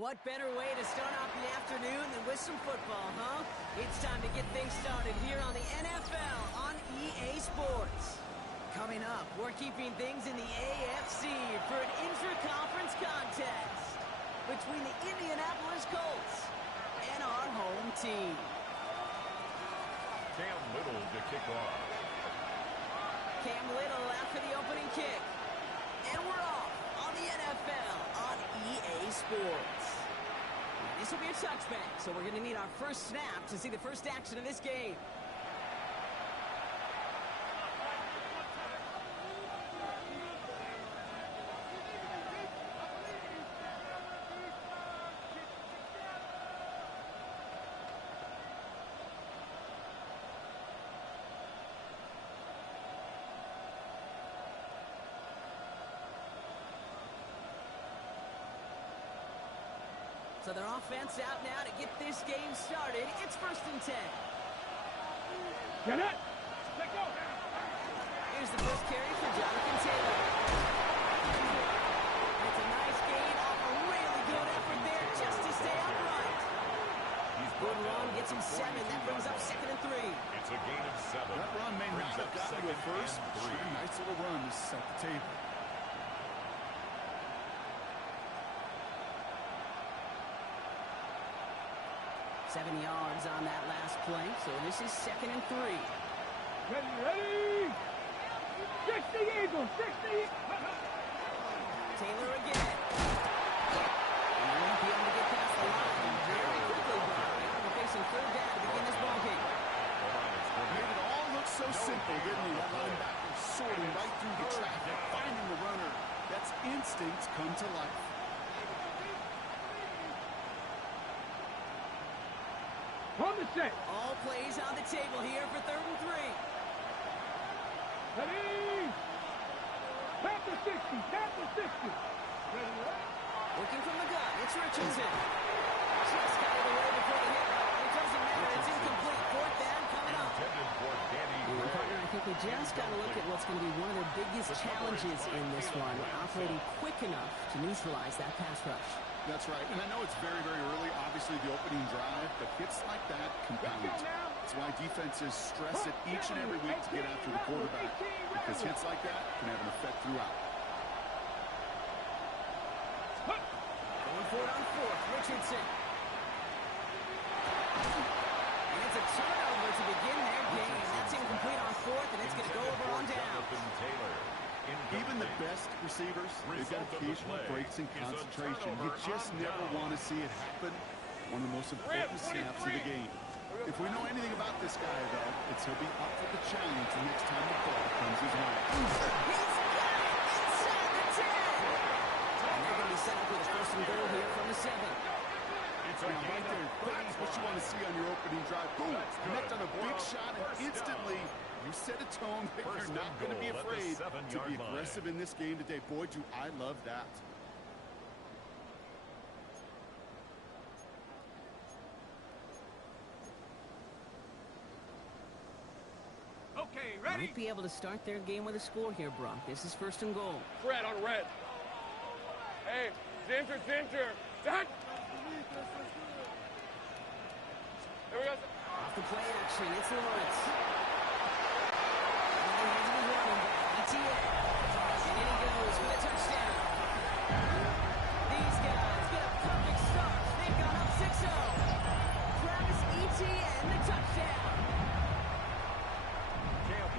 What better way to start off the afternoon than with some football, huh? It's time to get things started here on the NFL on EA Sports. Coming up, we're keeping things in the AFC for an intra-conference contest between the Indianapolis Colts and our home team. Cam Little to kick off. Cam Little after the opening kick. And we're off on the NFL on EA Sports. This will be a touchback, so we're going to need our first snap to see the first action of this game. So their offense out now to get this game started. It's 1st and 10. Get it! Let go! Here's the first carry for Jonathan Taylor. It's a nice gain off a really good effort there just to stay upright. Good run, gets him 7. That brings up 2nd and 3. It's a gain of 7. That run may not have gotten to it first. Nice little run to set the table. 7 yards on that last play, so this is 2nd and 3. Ready! 60 Eagles! 60! Taylor again. And he won't be able to get past the line very quickly, Brian. We're facing 3rd down to begin this ballgame. Made it all look so simple, didn't he? That linebacker sorting right through the traffic, finding the runner. That's instinct come to life. On the set. All plays on the table here for 3rd and 3. Ready? Tap the 60. Tap the 60. Ready? Looking from the gun. It's Richardson. Just got it away before the hit. It doesn't matter. It's incomplete. 4th down coming up. Partner, I think we just got to look at what's going to be one of their biggest challenges in this one, operating quick enough to neutralize that pass rush. That's right, and I know it's very, very early, obviously the opening drive, but hits like that compound. That's why defenses stress it each and every week to get after the quarterback, because hits like that can have an effect throughout. Going for it on 4th, Richardson. And it's a turnover to begin their game. That's incomplete on 4th, and it's going to go over on down. Even the best receivers, they've got occasional breaks in concentration. You just never want to see it happen. One of the most important snaps of the game. If we know anything about this guy, though, it's he'll be up for the challenge the next time the ball comes his way. He's got it inside the 10. And they're going to be set up with a 1st and goal here from the 7. It's right there. That's what you want to see on your opening drive. Boom! Connect on a big shot, and instantly you set a tone that you're not going to be afraid to be aggressive in this game today. Boy, do I love that. Okay, ready? Might be able to start their game with a score here, Brock. This is 1st and goal. Red on red. Hey, center. Done. There we go. Off the play action, it's Lawrence. And in he goes for the touchdown. These guys get a perfect start. They've gone up 6-0. Travis Etienne, the touchdown.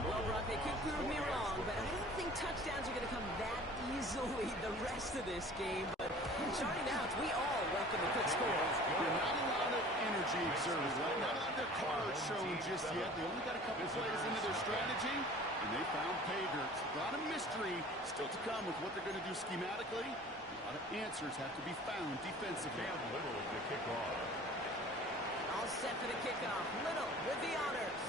Well, Brock, they could prove me wrong, but I don't think touchdowns are going to come that easily the rest of this game. But starting out, we all welcome the quick score. Not a lot of energy exerted, right? Not a lot of their cards shown just yet. They only got a couple plays into their strategy, and they found pay dirt. A lot of mystery still to come with what they're going to do schematically. A lot of answers have to be found defensively. Cam Little to kick off. All set for the kickoff. Little with the honors.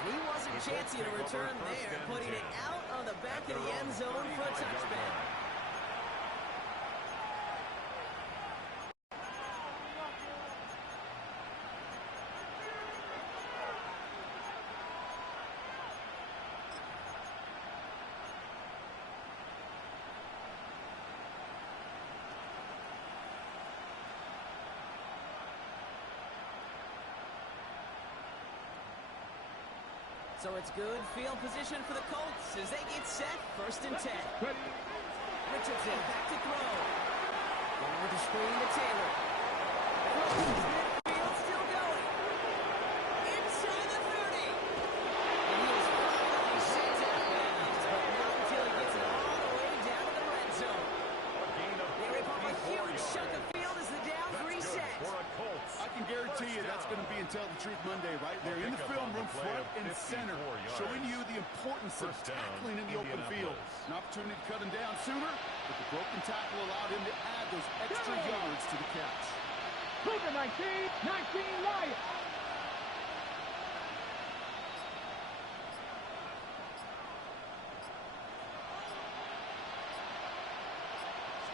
And he wasn't chancing to return there, putting it out on the back of the end zone for a touchback. So it's good field position for the Colts as they get set, 1st and 10. Richardson back to throw. Going with the screen to Taylor. Midfield still going. Inside the 30. And he is finally sent out of bounds, but not until he gets it all the way down to the red zone. They rip off a huge chunk of field as the downs reset. I can guarantee you that's going to be in Tell the Truth Monday, right? They're in the film room front and center, showing you the importance of tackling in the open field. An opportunity to cut him down sooner, but the broken tackle allowed him to add those extra yards to the catch. Cougar 19 Lions.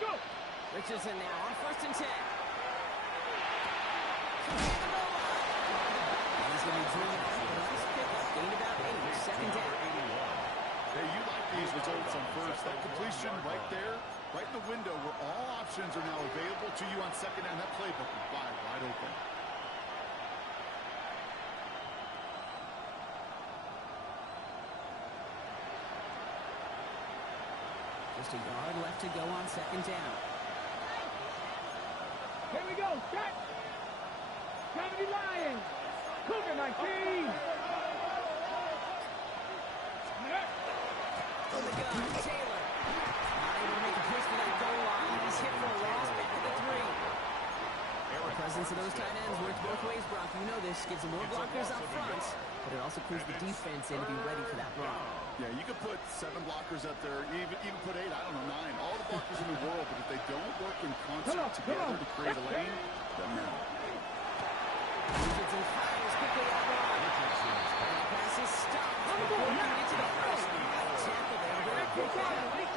Go. Richardson now on 1st and 10. He's going to be driven out with a nice pickup. Gained about 8, 2nd down. Hey, you like these results on first. That completion right there, right in the window where all options are now available to you on 2nd down. That playbook will fly wide open. Just a yard left to go on 2nd down. Here we go. Set. 70 Lions. Cougar 19. From the gun, Taylor. Not able to make a push for that goal line. He's hit for a loss back at the 3. The presence of those tight ends works both ways, Brock. You know this. Gives them more blockers up front, but it also pulls the defense in to be ready for that block. Yeah, you could put 7 blockers up there, even put 8, I don't know, 9. All the blockers in the world, but if they don't work in concert together to create a lane, doesn't matter. Richardson fires quickly out wide. Pass is stopped. Before he can get to the first. Tackle there. Very quick down. It's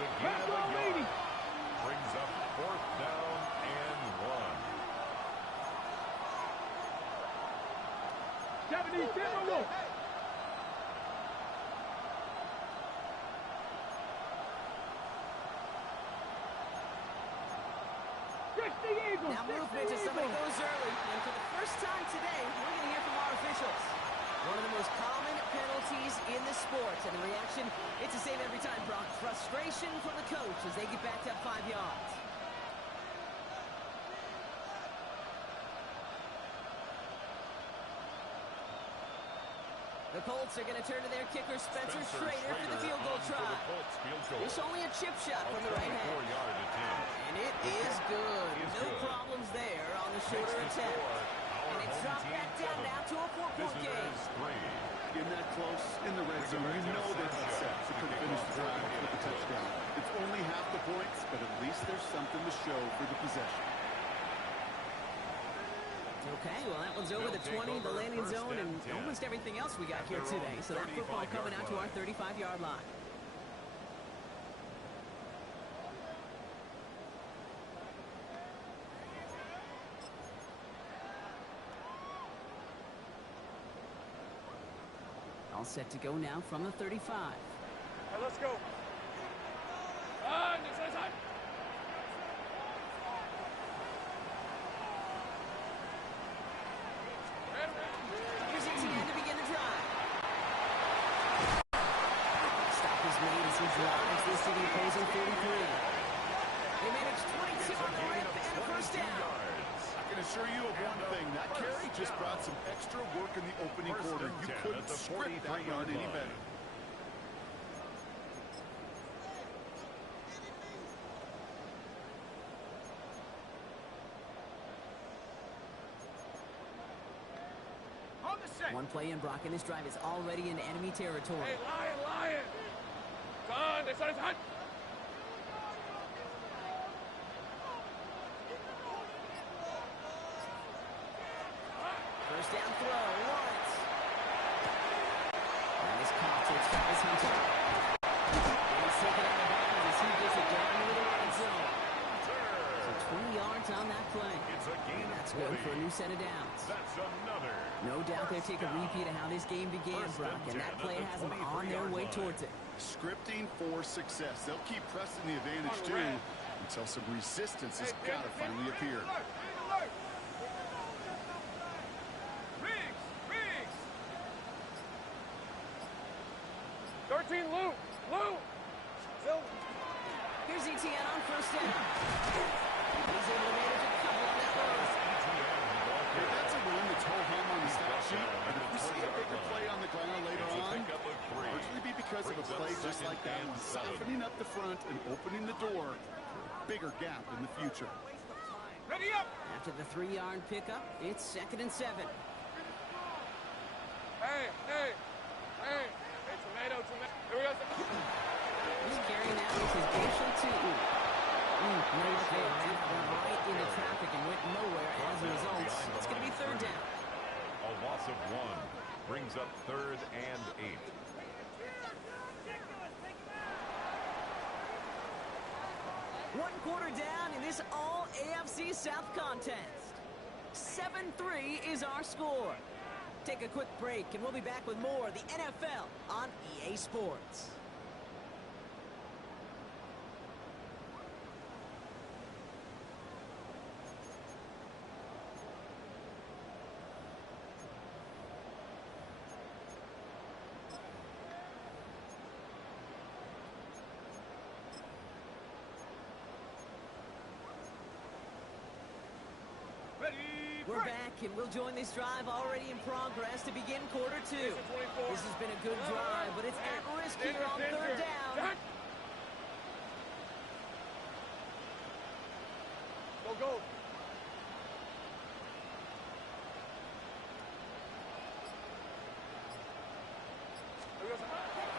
a gain of a yard. Brings up 4th down and 1. 70 Timberwolves. Now movement as somebody goes early. And for the first time today, we're going to hear from our officials. One of the most common penalties in the sport. And the reaction, it's the same every time, Brock. Frustration from the coach as they get backed up 5 yards. The Colts are going to turn to their kicker, Spencer Schrader, for the field goal try. It's only a chip shot from the right hand. And it is good. No problems there on the shorter attempt. And it's dropped back down now to a 4-point game. Getting that close in the red zone, you know they're upset to could finish the drive with the touchdown. It's only half the points, but at least there's something to show for the possession. Okay, well, that one's over the 20, the landing zone, and almost everything else we got here today. So that football coming out to our 35-yard line. All set to go now from the 35. All right, let's go. This side. Here's ETN to begin the drive. Stop is made as he drives this to the opposing 43. They managed 22 on the rip and a 1st down. I can assure you of one thing. That carry just brought some extra work in the opening quarter. You couldn't script that run any better. One play in, Brock, and this drive is already in enemy territory. Hey, Lion! Son, this side is hot. First down throw, Lawrence. And his caught to Travis Hunter. And he's taken out of bounds as he gets it down into the red zone. So 20 yards on that play. It's a gain That's of 20. good for a new set of downs. That's another. No doubt they'll take a repeat of how this game began, Brock, and that play has them on their way towards it. Scripting for success. They'll keep pressing the advantage, too, until some resistance has got to finally appear. first down. He's able to manage a couple on that run. If that's a run that's ho-hum on the stat sheet, but if we see a bigger play on the ground later on, largely be because of a play just like that one, softening up the front and opening the door for a bigger gap in the future. Ready up. After the 3-yard pickup, it's 2nd and 7. Hey, tomato. Here we go. He's carrying out with his Gation 2. No look there. That went right into traffic and went nowhere as a result. It's going to be 3rd down. A loss of 1 brings up 3rd and 8. One quarter down in this all-AFC South contest. 7-3 is our score. Take a quick break, and we'll be back with more of the NFL on EA Sports. We're back, and we'll join this drive already in progress to begin quarter 2. This has been a good drive, but it's at risk here on 3rd down. Go.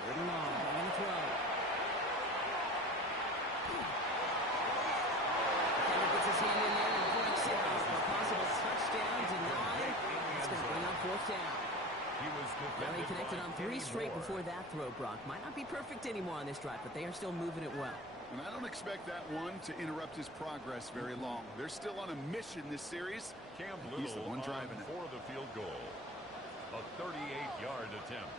Third and long, on the throw. Defender gets his hand in there and breaks it off. A possible touchdown denied. It's going to bring up 4th down. Well, he connected on 3 straight before that throw, Brock. Might not be perfect anymore on this drive, but they are still moving it well. And I don't expect that one to interrupt his progress very long. They're still on a mission this series. He's the one driving it. For the field goal. A 38-yard attempt.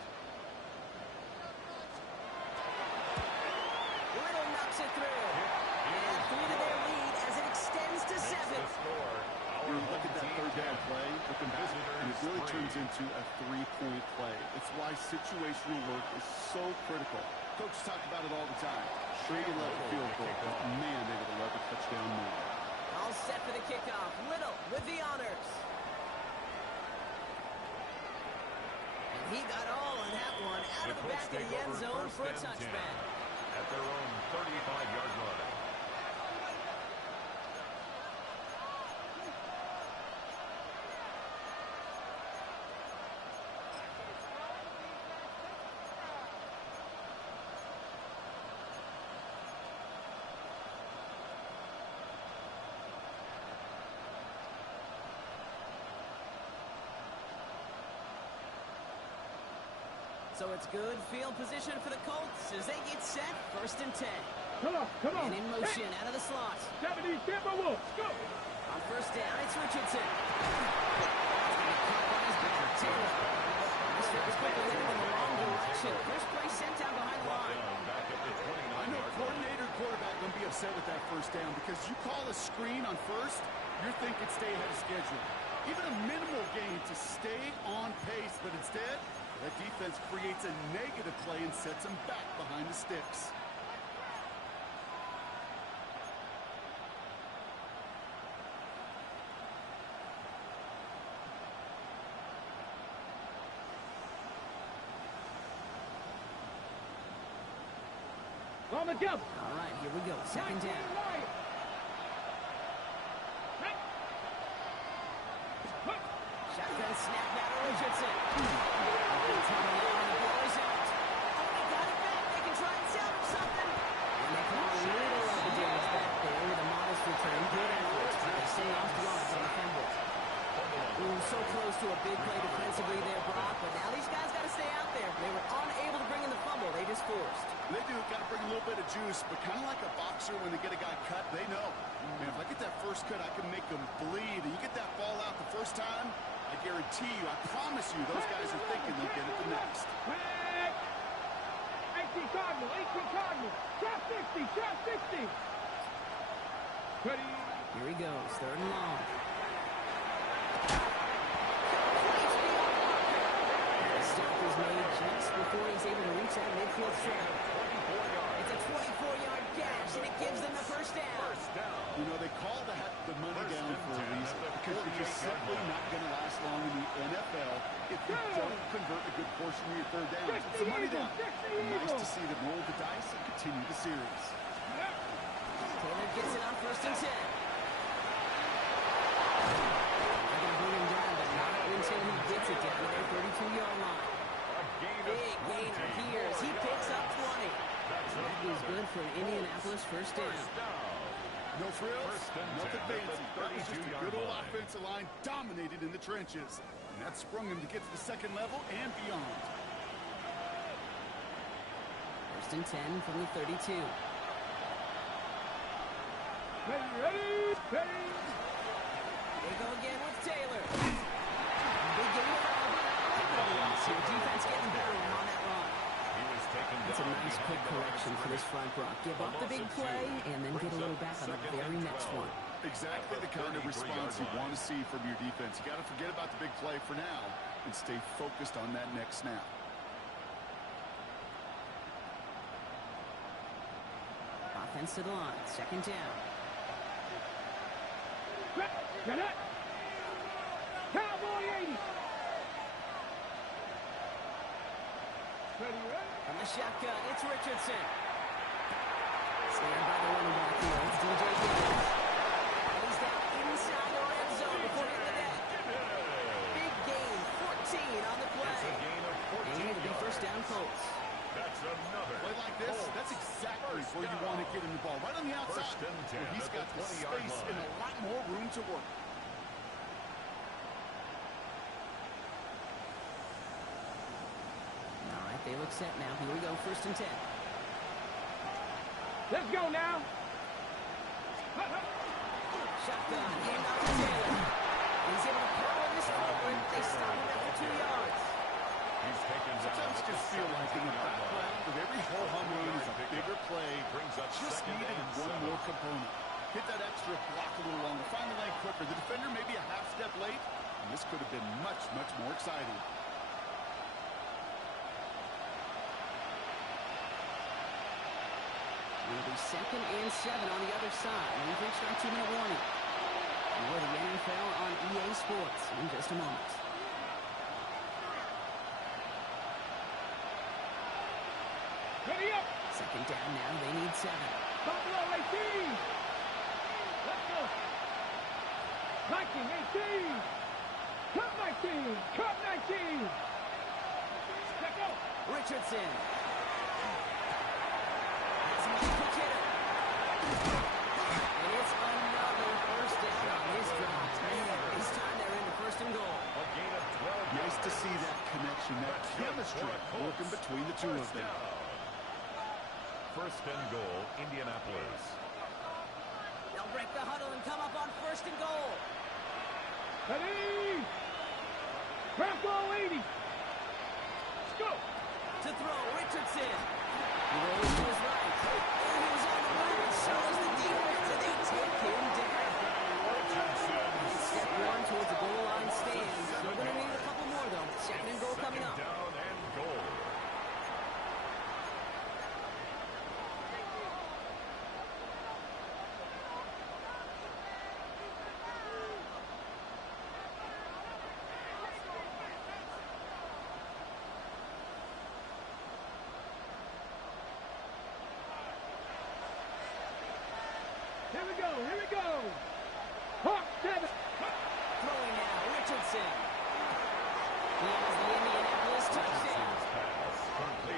Little knocks it through. And through to their lead as it extends to 7. You look at that 3rd down play, looking back, and it really turns into a 3-point play. It's why situational work is so critical. Coaches talk about it all the time. Sure, you love the field goal, but man, they would have loved a touchdown more. All set for the kickoff. Little with the honors. And he got all on that one out of the back of the end zone for a touchback. At their own 35-yard line. So it's good field position for the Colts as they get set. 1st and 10. Come on. And in motion out of the slot. 70, Timberwolves, go. On 1st down, it's Richardson. Caught by his back. Taylor. This was quickly headed in the wrong direction. First play sent down behind the line. I know coordinator and quarterback going to be upset with that 1st down because you call a screen on 1st, you're thinking stay ahead of schedule. Even a minimal gain to stay on pace, but instead, that defense creates a negative play and sets them back behind the sticks. On the jump. All right, here we go. 2nd down. Shotgun snap now to Richardson. And they call a little of the damage back there with a modest return. Good efforts, but they stay off the yards on the fumble. Ooh, so close to a big play defensively there, Brock, but now these guys got to stay out there. They were unable to bring in the fumble. They just forced. They do. Got to bring a little bit of juice, but kind of like a boxer when they get a guy cut, they know. Man, if I get that first cut, I can make them bleed. And you get that ball out the first time, I guarantee you, I promise you, those guys are thinking they'll get it the next. 18 Cardinal. Drop 60. Ready. Here he goes, 3rd and long. The stop is made just before he's able to reach that midfield strip. It's a 24-yard gash, and it gives them the 1st down. You know, they call that the money down for a reason, because you're just simply not going to last long in the NFL if you don't convert a good portion of your third downs. It's the money down. Nice to see them roll the dice and continue the series. Taylor gets it on 1st and 10. They're going to bring him down, but not until he gets it down to their 32-yard line. Big gainer here as he picks up 20. That was good for an Indianapolis first down. No frills, nothing fancy. That was just a good old offensive line dominated in the trenches. And that sprung him to get to the second level and beyond. 1st and 10 from the 32. Ready. They go again with Taylor. Big game for defense getting better on that run. It's a nice quick correction for this front row. Give up the big play and then get a little back on the very next one. Exactly the kind of response you want to see from your defense. You got to forget about the big play for now and stay focused on that next snap. Offense to the line. 2nd down. Get it. Cowboy 80. Ready. From the shotgun, it's Richardson. Stand by the running back here. It's DJ Gibbons. And he's down inside the red zone before hitting the net. Big gain, 14 on the play. And it'll be 1st down Colts. That's another play like this. That's exactly where you want to get him the ball. Right on the outside. Where he's got the space and a lot more room to work. All right, they look set now. Here we go, 1st and 10. Let's go now. Shotgun, hand off to Taylor. He's able to power this forward. They stop him at the 2 yards. Sometimes just feel like in the background of every ho-hum run is a bigger play. Just needed one more component. Hit that extra block a little longer. Find the lane quicker. The defender may be a half step late, and this could have been much, much more exciting. It'll be 2nd and 7 on the other side. We've reached our 2-minute warning. More of the NFL on EA Sports in just a moment. Ready up. 2nd down now. They need 7. Buffalo 18. Let's go. 19, 18. Cut 19. Cut 19. Let's go. Richardson. That's another quick hitter. And it's another 1st down on this drive. This time they're into 1st and goal. Nice to see that connection, that chemistry working between the two of them. 1st and goal, Indianapolis. They'll break the huddle and come up on 1st and goal. Ready. Bronco 80. Let's go. To throw, Richardson. He rolls to his right. And he was on the move, and so is the defense, and they take him down. Step 1 towards the goal line stand. Still going to need a couple more, though. 2nd and goal coming up. Down and goal. Here we go. Hawk 7. Throwing now, Richardson. He has the Indianapolis touchdown.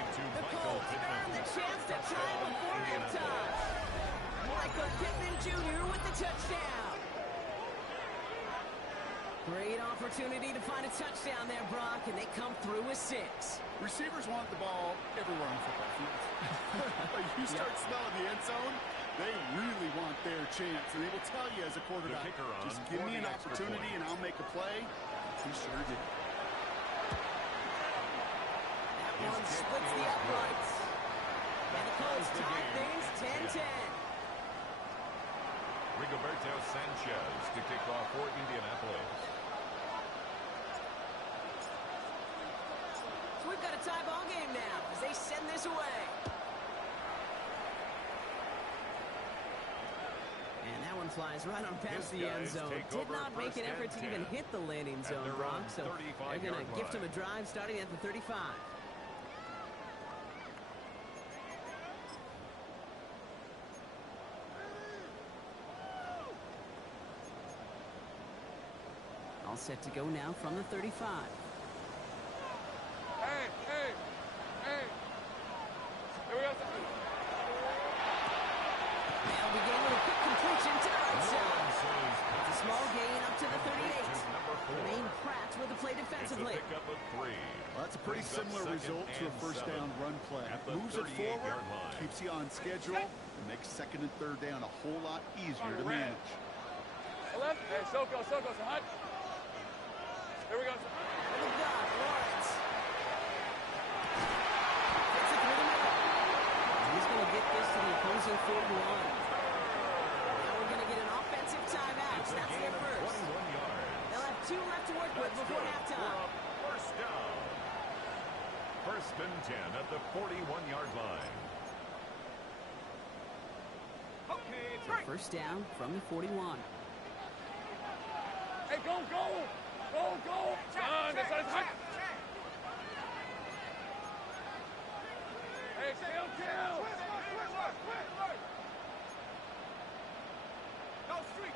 The Colts earn the chance to tie before halftime. Michael Pittman Jr. with the touchdown. Great opportunity to find a touchdown there, Brock, and they come through with 6. Receivers want the ball everywhere on football fields. But you start smelling the end zone, they really want their chance. And they will tell you as a quarterback, just give me an opportunity and I'll make a play. He sure did. That one splits the uprights. And the Colts tie things 10-10. Rigoberto Sanchez to kick off for Indianapolis. So we've got a tie ball game now as they send this away. And that one flies right on past the end zone. Did not make an effort to even hit the landing zone, Brock. So they're going to gift him a drive starting at the 35. All set to go now from the 35. Hey! Here we go. They'll begin with a quick completion to the right side. It's a small gain up to the 38. Main Pratt with the play defensively. Well, that's a pretty similar result to a first down run play. Moves it forward, keeps you on schedule, and makes second and third down a whole lot easier to manage. 11. Hey, Soko, so hot. Here we go. Look at Lawrence. Gets it through the middle. He's going to get this to the opposing 41. Now we're going to get an offensive timeout. That's their first. They'll have 2 left to work with before halftime. First down. First and 10 at the 41-yard line. So first down from the 41. Hey, go! John, this is hot. Hey, kill!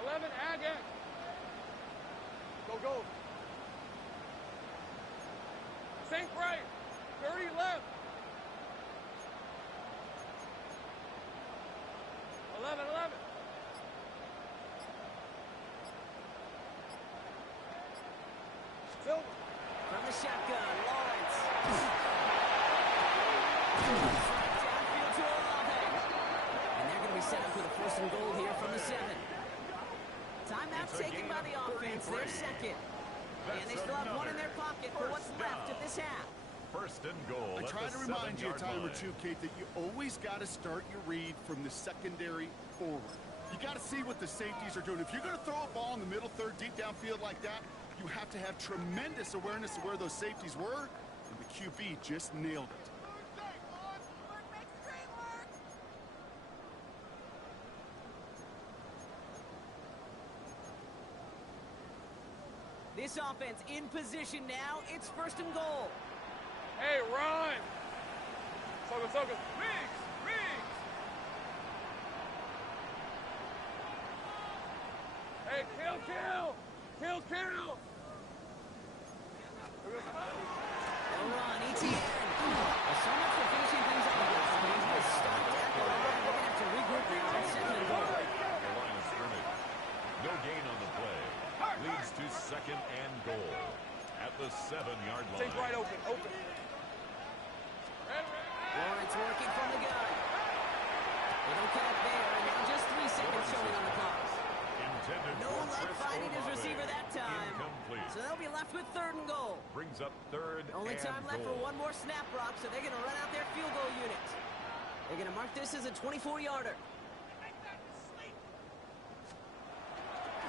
11, Agate. Go. Sink right. 30 left. 11. Silver. From the shotgun, Lawrence. Downfield to Olave. And they're going to be set up with a first and goal here from the 7. Timeout taken by the offense. Their second. And they still have 1 in their pocket for what's left of this half. First and goal. I try to remind you a time or two, Kate, that you always got to start your read from the secondary forward. You got to see what the safeties are doing. If you're going to throw a ball in the middle third, deep downfield like that, you have to have tremendous awareness of where those safeties were, and the QB just nailed it. This offense in position now. It's first and goal. Hey, run! Soko. Riggs! Hey, kill! They'll run, ETN. So much for finishing things up. He's just stopped at the line. They're going to have to regroup now on second and goal. The line of scrimmage. No gain on the play. Leads to second and goal at the 7-yard line. Take right open. Lawrence working from the gun. They don't connect there, and now just 3 seconds showing on the clock. No luck finding his receiver that time. Incomplete. So they'll be left with third and goal. Brings up third Only time and left goal. for one more snap, Brock, so they're going to run out their field goal unit. They're going to mark this as a 24-yarder.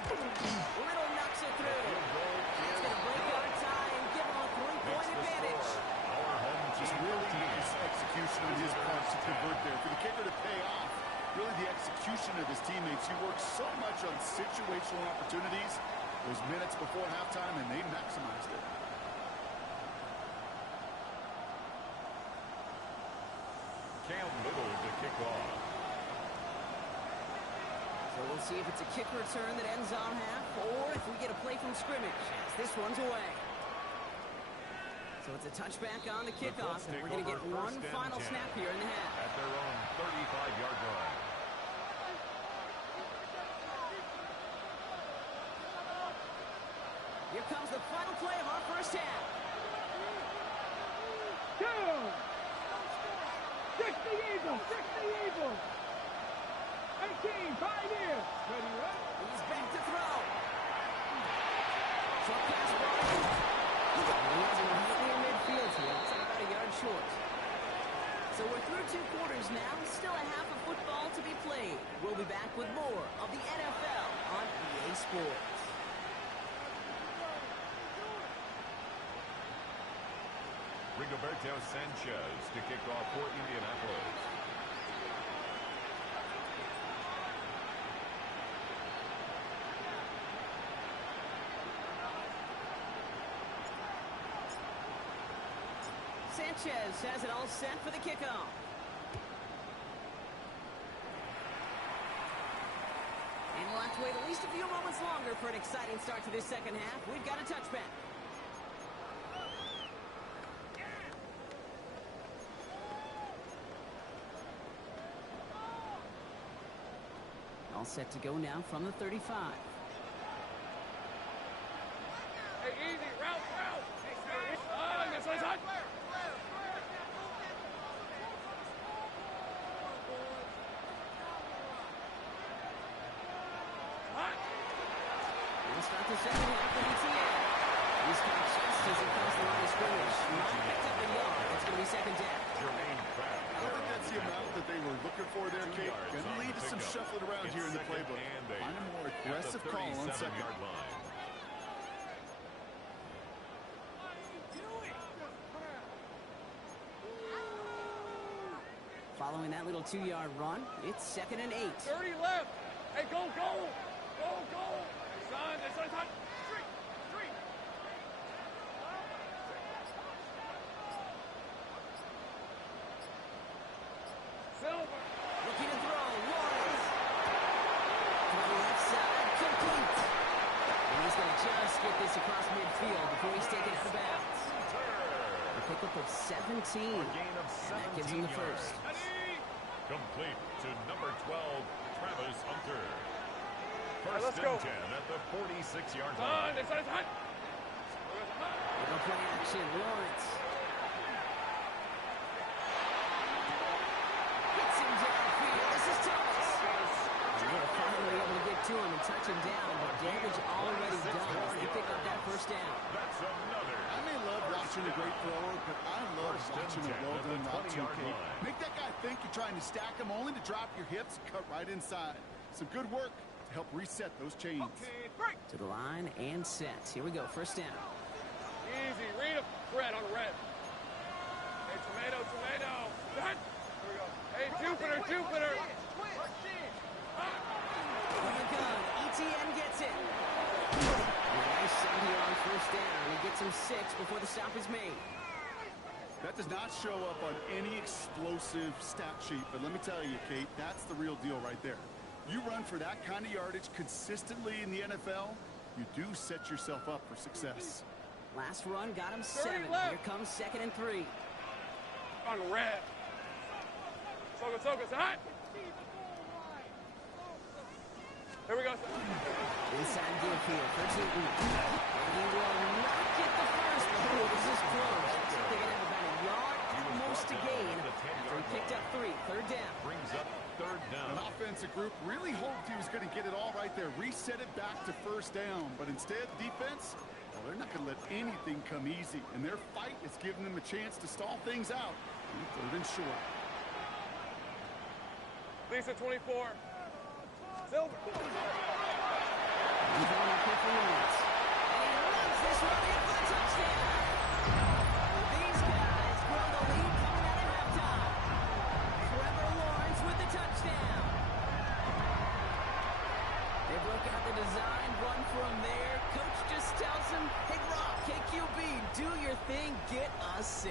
Little knocks it through. It's going to break our tie and give them a 3-point advantage. Just really nice execution on his part to convert there. For the kicker to pay off, really the execution of his teammates. He worked so much on situational opportunities those minutes before halftime, and they maximized it. Cam Little to kick off. So we'll see if it's a kick return that ends on half, or if we get a play from scrimmage, as this one's away. So it's a touchback on the kickoff, and we're going to get one final snap here in the half. At their own 35-yard line. Here comes the final play of our first half. Six the Eagles. 18, Pioneers. Ready, right? He's back to throw. Short pass ball. He's right near midfield here. It's about a yard short. So we're through 2 quarters now. Still a half of football to be played. We'll be back with more of the NFL on EA Sports. Rigoberto Sanchez to kick off for Indianapolis. Sanchez has it all set for the kickoff. And we'll have to wait at least a few moments longer for an exciting start to this second half. We've got a touchback. All set to go now from the 35. Hey, easy, route. This one's hot. We'll start the second half with ETN. He's got just as he crossed the line of scrimmage. Not picked up a yard. It's going to be second down. I don't think that's the amount that they were looking for there, Kate. Going to lead to some shuffling around here in the playbook. Find a more aggressive call on second. Following that little 2-yard run, it's 2nd and 8. 30 left. Hey, go. Son, this one's hot. Street. Silver. Looking to throw, Lawrence. To the left side, complete. And he's going to just get this across midfield before he's taken out of bounds. A pickup of 17. And that gives him the first. Complete to number 12, Travis Hunter. First let's and go. 10 at the 46-yard Son, line. this one's hot. Little play action, Lawrence. Hits him downfield. This is Thomas. And they're finally able to get to him and touch him down, but damage already done as they pick up that first down. That's another. I may love watching a great thrower, but I love watching a well-done route too, Kate. Make that guy think you're trying to stack him only to drop your hips, cut right inside. Some good work to help reset those chains. To the line and set. Here we go, first down. Easy, read him. Red on red. Hey, tomato. Done. Here we go. Hey, Jupiter. From the gun, ETN gets it. Nice shot here on first down. He gets him 6 before the stop is made. That does not show up on any explosive stat sheet, but let me tell you, Kate, that's the real deal right there. You run for that kind of yardage consistently in the NFL, you do set yourself up for success. Last run got him 7. Here comes 2nd and 3. On red. Soga, hot. Here we go. Inside give here for Newton. And he will not get the first. Oh, this is close. Looks like they're going to have about a yard at most to gain after he picked up 3. Third down. Brings up third down. An offensive group really hoped he was going to get it all right there, reset it back to first down. But instead, defense, well, they're not going to let anything come easy. And their fight is giving them a chance to stall things out. Third and short. Lisa 24. Silver. He's on the quick for Lawrence. And he runs this one in for the touchdown. These guys grow the lead coming out of halftime. Trevor Lawrence with the touchdown. They broke out the design run from there. Coach just tells him, hey, Rob, KQB, do your thing, get us 6.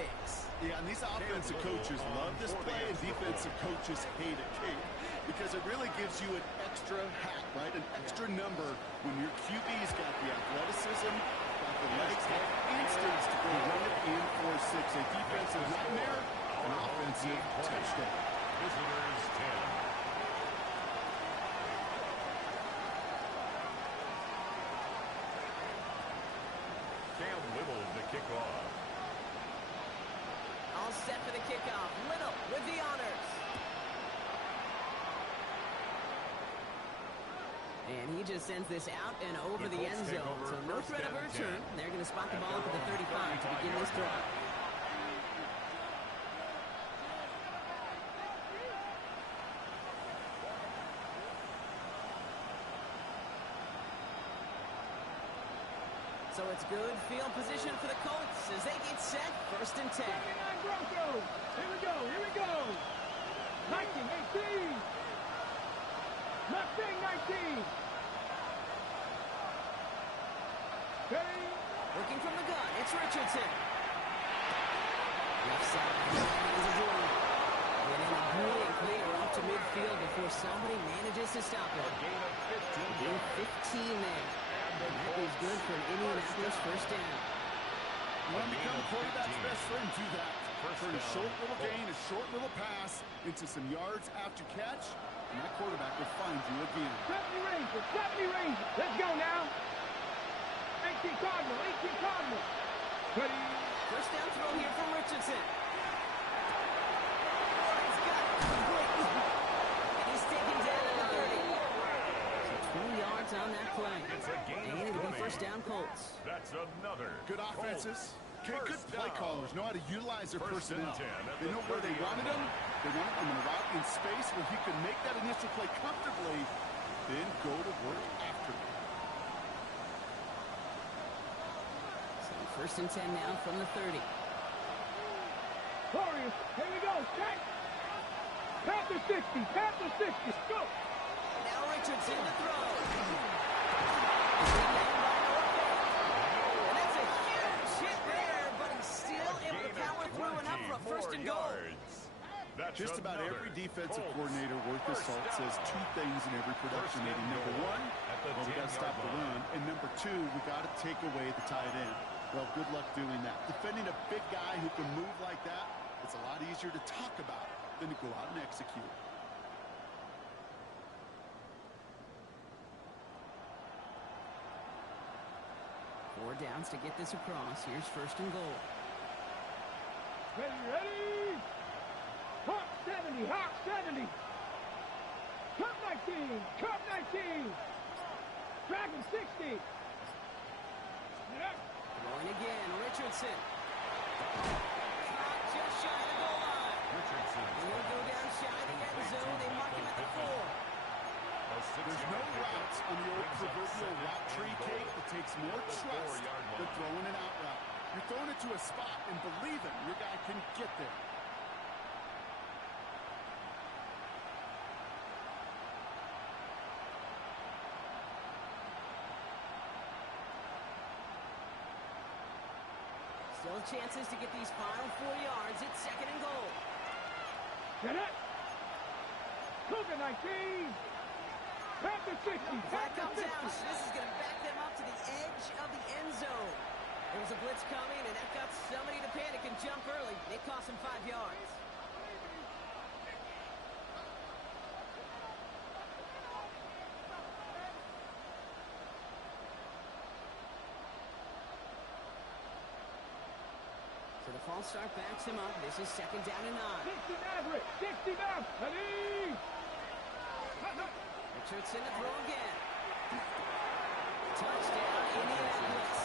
Yeah, and these offensive coaches love this play, and defensive coaches hate it, Kate, because it really gives you an extra hat, right? An extra number when your QB's got the athleticism, got the legs, got the instincts to go run it in for 6. A defensive nightmare, an offensive touchdown. Visitors 10. Cam Little to kick off. All set for the kickoff. Little with the honors. And he just sends this out and over the end zone. So no threat of a return. They're going to spot the ball up at the 35 to begin this drive. So it's good field position for the Colts as they get set. First and 10. 29 Broncos. Here we go. 19-18. Mustang 19. Working from the gun, it's Richardson. Left Brilliant clear off to midfield before somebody manages to stop it. A gain of 15 Gain yards. 15 there. And that is good for an Indianapolis first down. You want to become a quarterback's best friend, do that. For a short little gain, a short little pass into some yards after catch, and that quarterback will find you again. 70 Rangers, 70 Rangers. Let's go now. 18 Cardinal, 18 Cardinal. Ready. First down throw here from Richardson. He's got it completely. And he's taken down at the 30. So 20 yards on that play. It's a gain And of it'll be 20. first down Colts. That's another. Good offenses. Okay, good First play down. callers know how to utilize their First and personnel. 10 at They the know where they 30-yard wanted them. line. They want them in a route in space where he can make that initial play comfortably, then go to work after it. So first and 10 now from the 30. Warriors, here we go. Check. Panther 60, Panther 60. Go. Now Richardson to throw. And that's a huge hit there, but he's still able to power through enough for a first and goal. That's Just about another every defensive Colts coordinator worth his first salt down. says two things in every production First meeting. and Number goal one, at the well, we got to 10-yard stop the line. run. And number two, we got to take away the tight end. Well, good luck doing that. Defending a big guy who can move like that, it's a lot easier to talk about than to go out and execute. Four downs to get this across. Here's first and goal. Ready, ready. Hawk 70, Hawk 70. Cup 19, Cup 19. Dragon 60. Yeah. Throwing again, Richardson. Caught just shy of the goal line. Richardson. And he'll go down shy of the end zone. They mark him at the 4. There's no routes on the old proverbial route tree, Kate. It takes more trust than throwing an out route. You're throwing it to a spot and believing your guy can get there. Still chances to get these final 4 yards. It's second and goal. Get it. Cougar 19. Panther 60, Flag Panther comes 60. out. This is going to back them up to the edge of the end zone. There was a blitz coming, and that got somebody to panic and jump early. It cost him 5 yards. So the false start backs him up. This is second down and 9. 60 Maverick, 60 Maverick. Ready. Richardson to throw again. Touchdown, Indianapolis.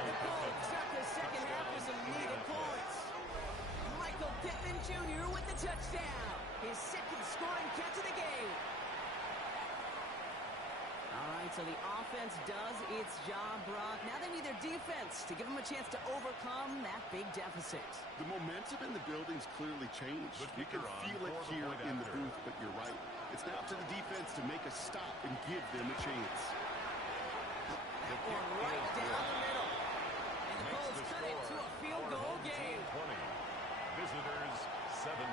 The Colts start the second half with some needed points. Michael Pittman Jr. with the touchdown. His second scoring catch of the game. All right, so the offense does its job, Brock. Now they need their defense to give them a chance to overcome that big deficit. The momentum in the building's clearly changed. The You can kicker on feel it for the here point in the after. booth, but you're right. It's now up to the defense to make a stop and give them a chance. That one right down the middle. And the Colts cut it to a field goal game. 20. Visitors 17.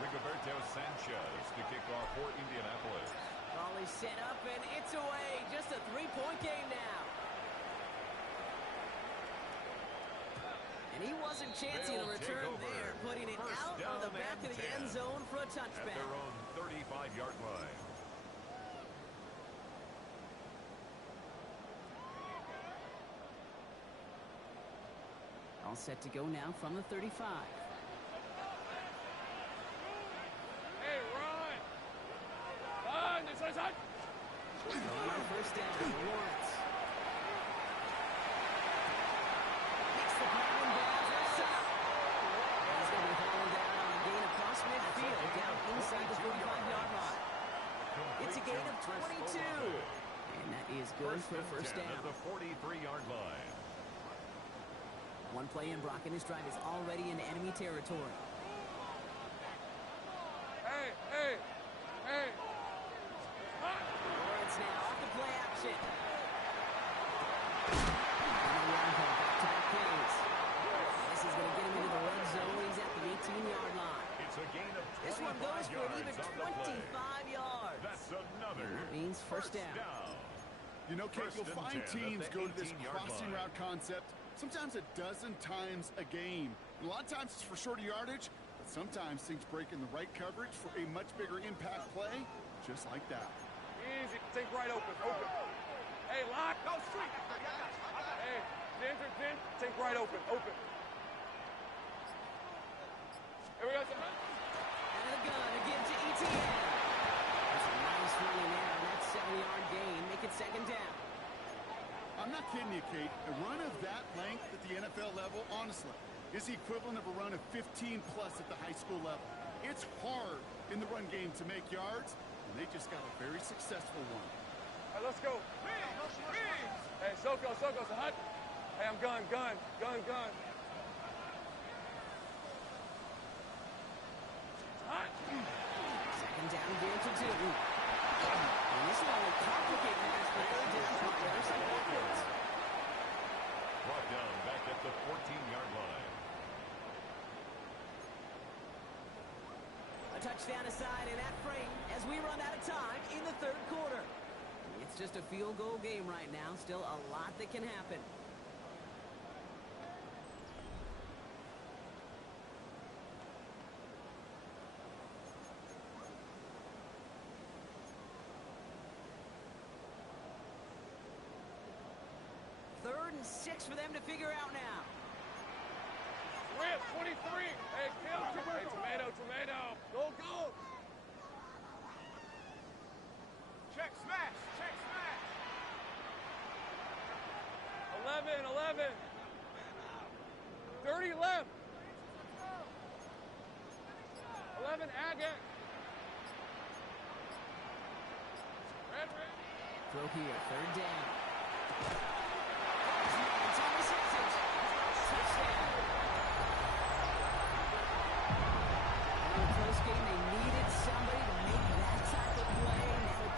Rigoberto Sanchez to kick off for Indianapolis. Ball is set up, and it's away. Just a 3-point game now. And he wasn't chancing a They'll take return over. there, putting it First out down of the back and of the 10. end zone for a At touchback. their own 35-yard line. All set to go now from the 35. Hey, run. Run. This is it. On first down, Lawrence. Makes the ground bounds left side. And he's going to be hauling down on a gain across midfield, down inside the 45-yard line. It's a gain of 22. And that is good for a first At down. the 43-yard line. One play in, Brock in his drive is already in enemy territory. Hey. Lawrence now off the play action. Back-to-back plays. This is going to get him into the red zone. He's at the 18-yard line. It's a gain of 25 This one goes for an even yards on the play. 25 yards. That's another That means first down. You know, Kate, you'll First and find 10 at teams the go to this 18-yard crossing line. route concept sometimes a dozen times a game. And a lot of times it's for shorter yardage, but sometimes things break in the right coverage for a much bigger impact play, just like that. Easy. Take right open. Hey, lock. Go straight. Hey, Din. Take right open. Here we go. Out of the gun to give to ETN. That's a nice run in there on that 7-yard gain. Make it second down. I'm not kidding you, Kate. A run of that length at the NFL level, honestly, is the equivalent of a run of 15-plus at the high school level. It's hard in the run game to make yards, and they just got a very successful one. All right, let's go. Hey, Soko, hut. Hey, I'm gun. Hut. Second down, gear to 2. And this one will complicate matters for third down partners and backwards. Brought down back at the 14-yard line. A touchdown aside in that frame as we run out of time in the third quarter. It's just a field goal game right now. Still a lot that can happen. Third and 6 for them to figure out now. Rip, 23. Hey, kill. Hey, tomato. Go. Check smash. 11. 30 left. 11, Agate. Red. Throw here, third down.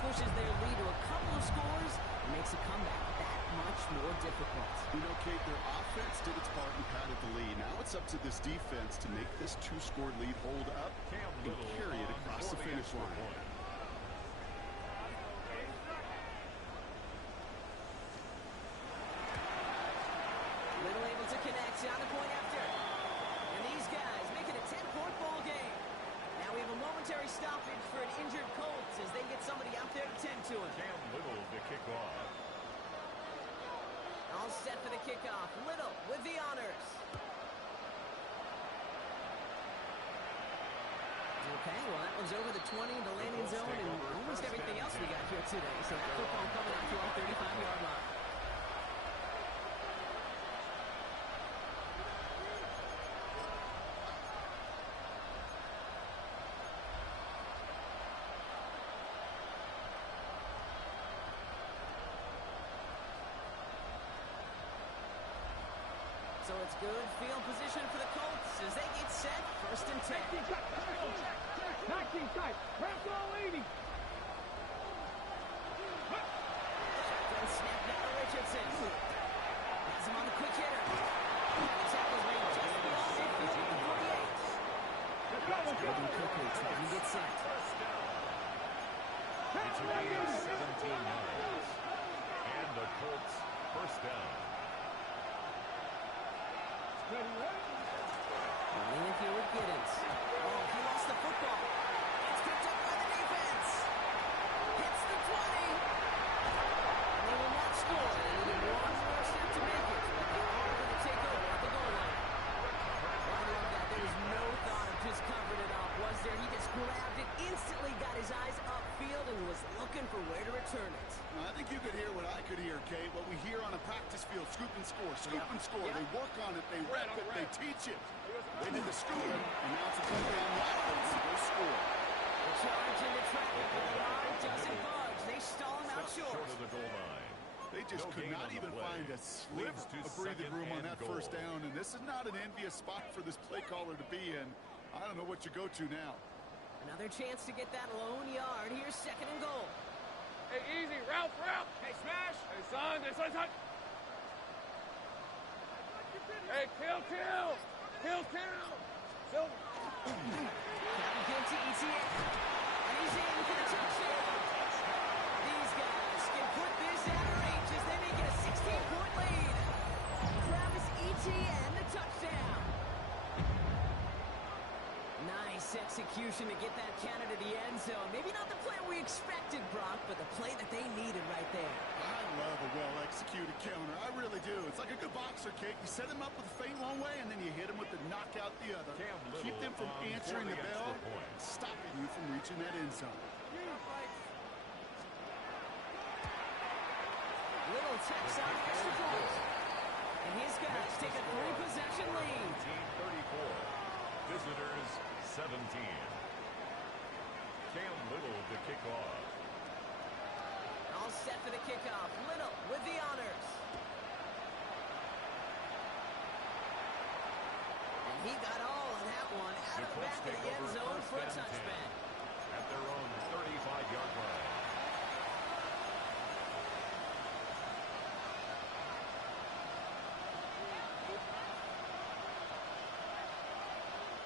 Pushes their lead to a couple of scores and makes a comeback that much more difficult. You know, Kate, their offense did its part and padded the lead. Now it's up to this defense to make this 2-score lead hold up and carry it across the finish line. Little able to connect on the point after. And these guys make it a 10-point ball game. Now we have a momentary stoppage for an injured Colts as they get somebody out there to tend to him. Cam Little to kick off. All set for the kickoff. Little with the honors. Okay, well, that was over the 20, the landing zone, and almost everything else we got here today. So that football coming out to our 35-yard line. So it's good field position for the Colts as they get set. First and 10. Shotgun snap now to Richardson. Has him on the quick hitter. And the tackle's made just beyond midfield at the 48. Golden Cookie trying to get set. It's a gain of 17 yards. And the Colts first down. Running it here with Giddens. Oh, he lost the football. It's picked up by the defense. Hits the 20. And they will not score. They needed one more step to make it. But they are going to take over at the goal line. Oh, I love that. There was no thought of just covering it up, was there? He just grabbed it, instantly got his eyes upfield, and was looking for where to return it. Now, I think you could hear what I could hear, Kate. What we hear on a practice field, scoop and score, scoop and score. They work on it, they rep it, they teach it. They did the scoring, and now it's a play on the offense to go score. The charge into traffic, but the line doesn't budge. They stall him out short. Short of the goal line. They just No could gain not on the even play. find a sliver Leads to of breathing second room on and that goal. first down, and this is not an envious spot for this play caller to be in. I don't know what you go to now. Another chance to get that lone yard. Here's second and goal. Hey, easy. Ralph. Hey, smash. Hey, son. Hey, kill. Silver. Give to ETN. And he's in for the touchdown. These guys can put this out of reach as they make it a 16-point lead. Travis Etienne, the touchdown. Nice execution to get that counter to the end zone. Maybe not the play we expected, Brock, but the play that they needed right there. I love a well-executed counter. I really do. It's like a good boxer kick. You set him up with a feint one way, and then you hit him with the knockout the other. Keep them from answering the bell, stopping you from reaching that end zone. Little text on the extra point. And his guys take a 3-possession lead. 34. Visitors 17. Cam Little to kick off. All set for the kickoff. Little with the honors. And he got all of that one out of the back of the end zone for a touchback. At their own 35-yard line.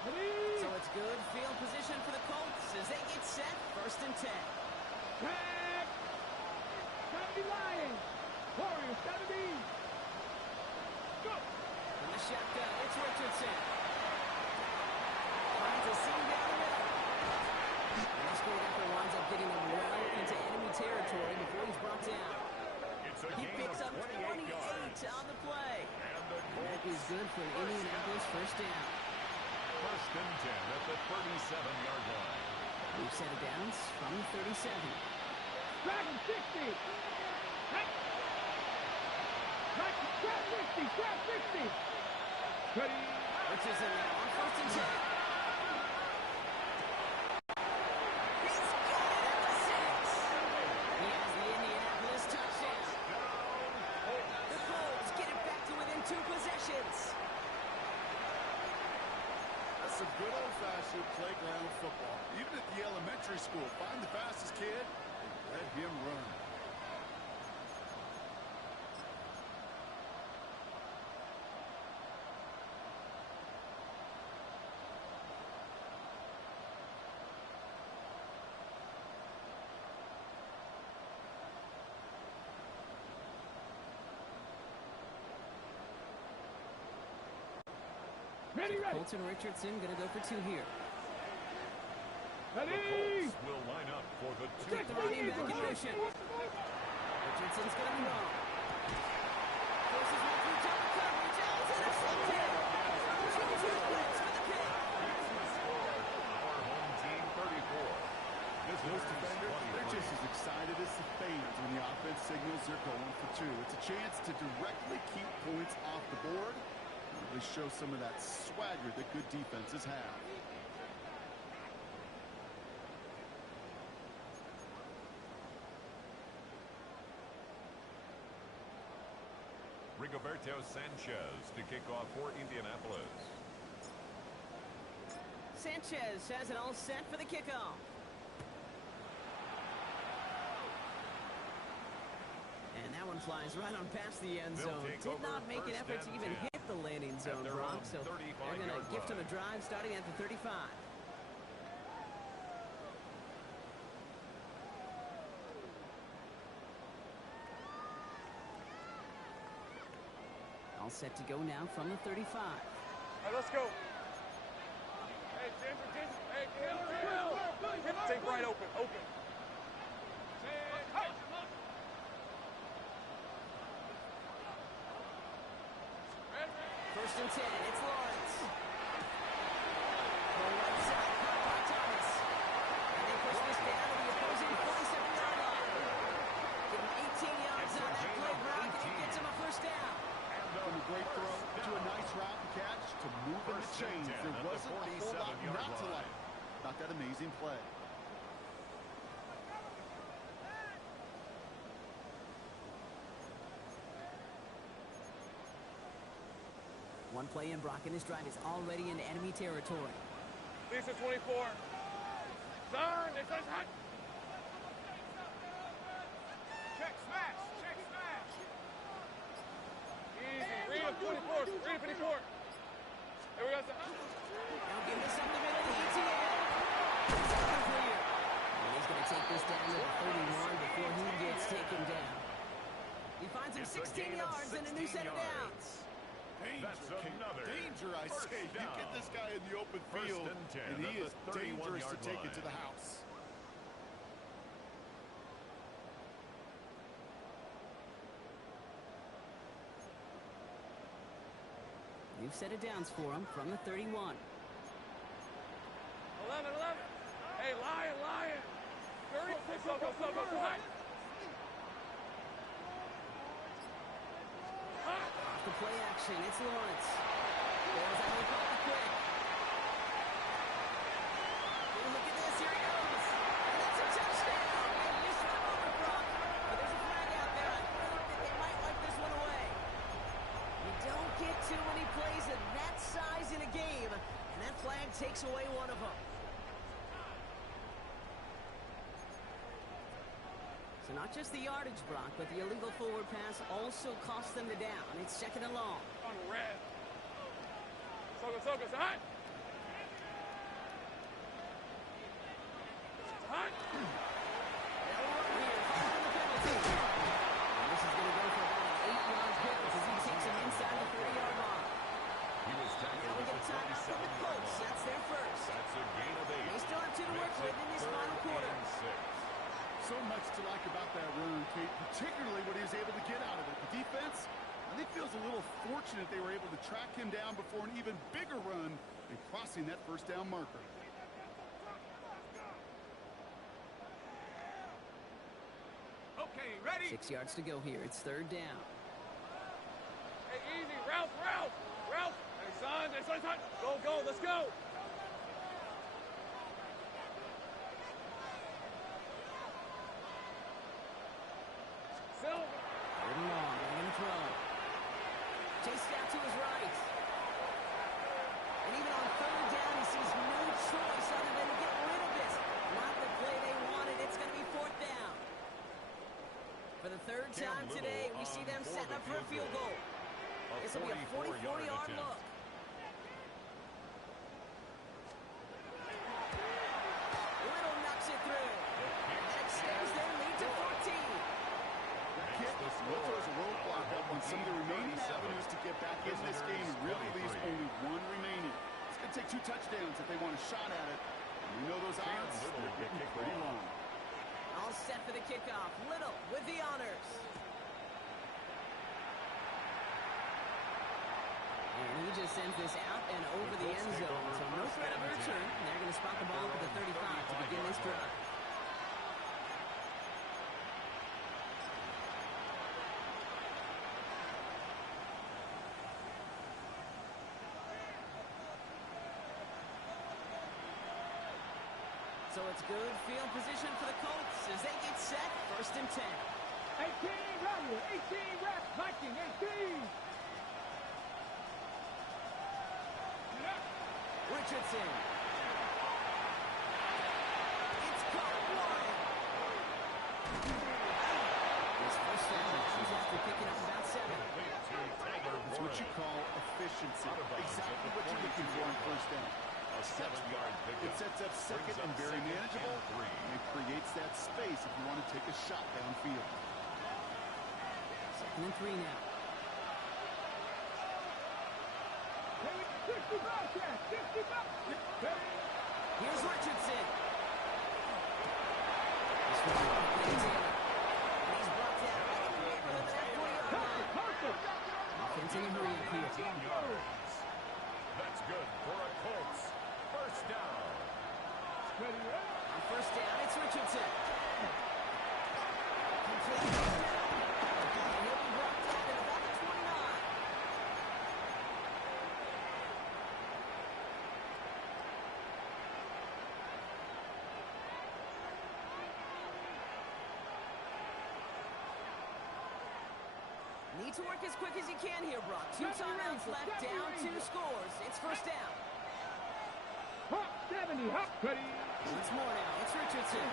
So it's good field position for the Colts as they get set. 1st and 10. Back. 70 Lions. Warriors 70. Go. In the shotgun, it's Richardson. Finds a seam down the middle. And this quarterback winds up getting him well into enemy territory before he's brought down. He picks up 28 on the play. That is good for an Indianapolis first down. 1st and 10 at the 37-yard line. We've set it down from the 37. Back 60. Grab 60. Ready. Richardson now on 1st and 10. He's got it at the 6. He has the Indianapolis touchdown. The Colts get it back to within 2 possessions. That's some good old-fashioned playground football. Even at the elementary school, find the fastest kid and let him run. Ready. Colts and Richardson going to go for 2 here. The Colts will line up for the 2. Keep the running back in motion. Richardson's going to throw. Forces one through double coverage. Allen's intercepted. Jones wins for the pick. Our home team 34. Those defenders, they're just as excited as the fans when the offense signals they're going for 2. It's a chance to directly keep points off the board. Really show some of that swagger that good defenses have. Rigoberto Sanchez to kick off for Indianapolis. Sanchez has it all set for the kickoff. And that one flies right on past the end zone. Did not make an effort to even hit the landing zone, Brock. So they're going to gift him a drive starting at the 35. All set to go now from the 35. All right, let's go. Hey, Ginger. Hey, kill. Take right open. First and 10, it's Lawrence. The right side, caught by Thomas. And they push this down to the opposing 47-yard line. Give him 18 yards on that play, Brock, and it gets him a first down. From a great throw to a nice route and catch to move in the chains. There wasn't a whole lot not to like. Not that amazing play. One play in, Brock, and this drive is already into enemy territory. Lisa 24. Son, it's hot. Check smash. Check smash. Easy. Read up 24. Read up 54. Here we go, son. Now give this up the middle of the ETA. It's clear. And he's going to take this down to the 31 before he gets taken down. He finds him 16 yards and a new set of downs. That's another danger, I say. You get this guy in the open field, and he is dangerous to take it to the house. New set of downs for him from the 31. 11. Hey, Lion. 30. Hey, go. Hot. Off the play action, it's Lawrence. There's that one caught quick. Hey, look at this, here he goes. And that's a touchdown. And you just went over, Brock. But there's a flag out there. I think that they might wipe this one away. You don't get too many plays of that size in a game, and that flag takes away one of them. So not just the yardage, Brock, but the illegal forward pass also cost them the down. It's 2nd and long. On red. Soga, hot. Hot. Here, following the penalty. And this is going to go for about an 8-yard pick as he takes him inside the 30-yard line. He was tackled Now we at get the a timeout from the 37-yard Colts. line. That's their first. That's a gain of 8. They still have 2 to work with in this final quarter. So much to like about that run, Kate, particularly what he was able to get out of it. The defense, I think, feels a little fortunate they were able to track him down before an even bigger run and crossing that first down marker. Okay, ready? 6 yards to go here. It's 3rd down. Hey, easy. Ralph. Hey, son, hot. Go, let's go. Silver. 3rd and long. They're going to throw. Chased out to his right. And even on 3rd down, he sees no choice other than to get rid of this. Not the play they wanted. It's going to be 4th down. For the 3rd time today, we see them setting up for a field goal. This will be a 44-yard look. Little knocks it through. That extends their lead to 14. Will throws a roadblock up on some of the remaining avenues to get back in this game and really leaves only one remaining. It's going to take 2 touchdowns if they want a shot at it. And we know those odds, they're getting pretty long. All set for the kickoff. Little with the honors. And he just sends this out and over the end zone. So no threat of a return. And they're going to spot the ball at the 35 to begin this drive. So it's good field position for the Colts as they get set. 1st and 10. 18 running, 18 reps, punching, 18. Richardson. It's caught wide. His first down comes after picking up about 7. It's what you call efficiency. Exactly what you're looking for on 1st down. A 7-yard pickup. It sets up 2nd and very manageable, and it creates that space if you want to take a shot downfield. 2nd and 3 now. Here's Richardson. This one off Taylor. And he's brought down right in the neighborhood of that 40-yard line. Offense in a hurry up here. 10 yards. That's good for a Colts. 1st down. On 1st down, it's Richardson. Complete down. And he'll be brought down at about the 29. Need to work as quick as you can here, Brock. 2 timeouts left, down 2 scores. It's first down. Hop 70, hop. Ready. It's more now. It's Richardson.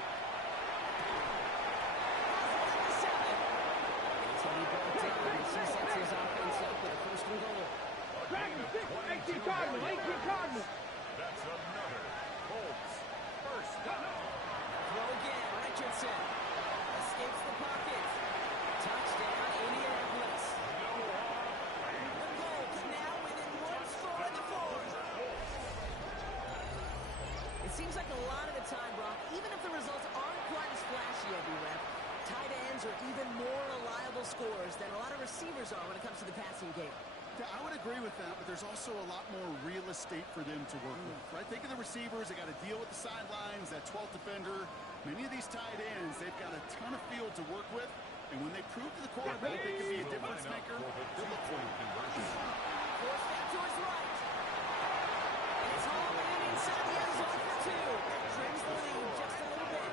It's going to be brought down as he sets his offense up with a first and goal. Dragon 6, 18 Cardinal, 18 Cardinal. That's another Colts first down. Throw again, Richardson. Escapes the pocket. Touchdown, Indianapolis. The Colts now within 1 score in the fourth. It seems like a lot of the time, Brock, even if the results aren't quite as flashy every rep, tight ends are even more reliable scorers than a lot of receivers are when it comes to the passing game. Yeah, I would agree with that, but there's also a lot more real estate for them to work with, right? Think of the receivers. They got to deal with the sidelines, that 12th defender. Many of these tight ends, they've got a ton of field to work with, and when they prove to the quarterback they can be a difference maker, they'll look for it. Forced down to his right. And it's hauled in inside the end zone for 2. Trims the lead just a little bit.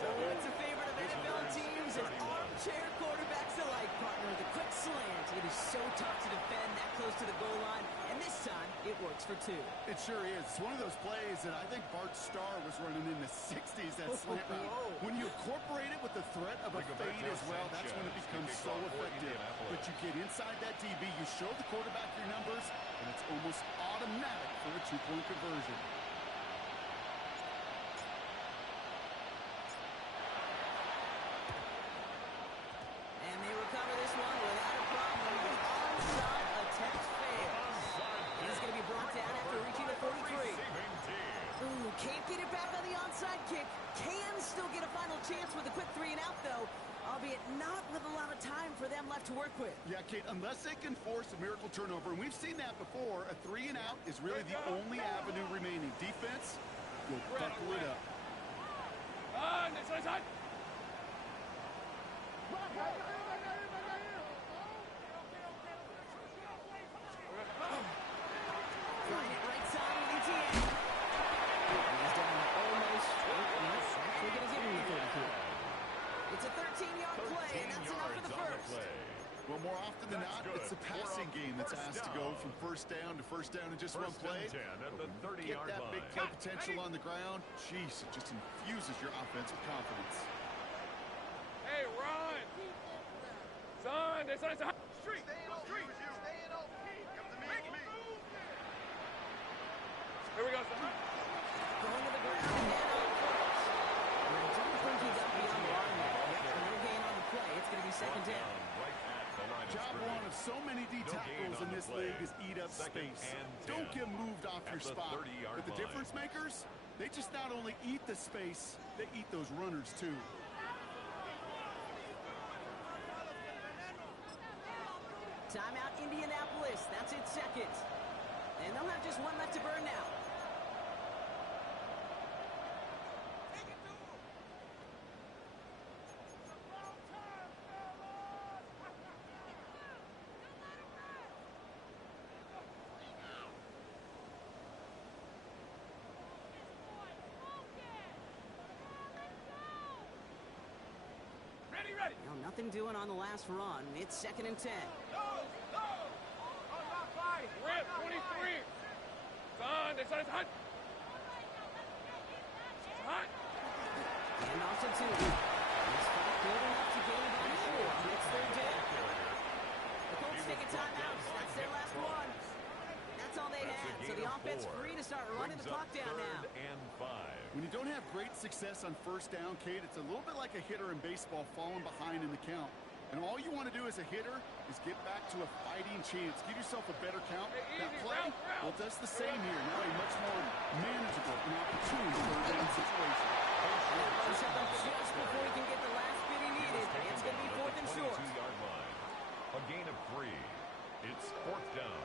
Oh, it's a favorite of NFL teams and armchair quarterbacks alike, partner. The quick slant. It is so tough to defend that close to the goal line, and this time it works for 2. It sure is. It's one of those plays that I think Bart Starr was running in the 60s, that slant route. When you incorporate it with the threat of a fade as well, that's when it becomes so effective. But you get inside that DB, you show the quarterback your numbers, and it's almost automatic for a 2-point conversion. And they recover this one without a problem. The onside attempt fails. He's going to be brought down after reaching the 43. Ooh, can't get it back on the onside kick. Can still get a final chance with a quick 3 and out, though, albeit not with a lot of time for them left to work with. Yeah, Kate, unless they can force a miracle turnover, and we've seen that before, a 3 and out is really the only avenue remaining. Defense will buckle it up. Flying it right side with ETN. He's down almost straight. Actually going to give him the 32. It's a 13-yard play, and that's enough for the first. Well, more often than not, it's the passing game that's asked to go from first down in just one play. At the Get 30-yard that line. big play potential on the ground. Jeez, it just infuses your offense with confidence. Hey, Ron. Son, it's on the street. Here we go, son. Going to the ground again on first. I don't think he got beyond the line there. Yep, no gain on the play. It's going to be second down. Right at the line of Job scrimmage. one of so many D tackles in this league is eat up Second space. and 10 Don't get moved off at your the spot. 30-yard But the line. difference makers, they just not only eat the space, they eat those runners too. Timeout, Indianapolis. That's its second. And they'll have just one left to burn now. Ready. Well, nothing doing on the last run. It's second and 10. Rip, 23. Son, it's hot. Hot. And off to 2. He's fought good enough to gain about 4. It's third down. The Colts take a timeout. That's their last one. That's all they had. So the offense free to start running the clock down now. And 5. When you don't have great success on first down, Kate, it's a little bit like a hitter in baseball falling behind in the count. And all you want to do as a hitter is get back to a fighting chance. Give yourself a better count. Hey, That easy, play, route. well, does the same here. Now a much more manageable and opportune third down situation. That runs up just before he can get the last bit he needed. It's going to be fourth and short. 22-yard line. A gain of 3. It's fourth down.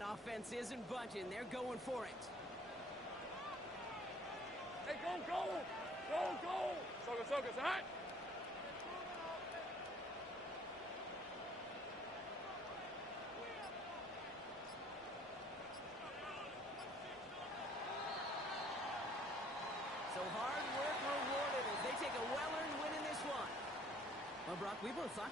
That offense isn't budging. They're going for it. Hey, go, go! Go, go! Soga, hot! So hard work rewarded as they take a well-earned win in this one. Well, Brock, we both thought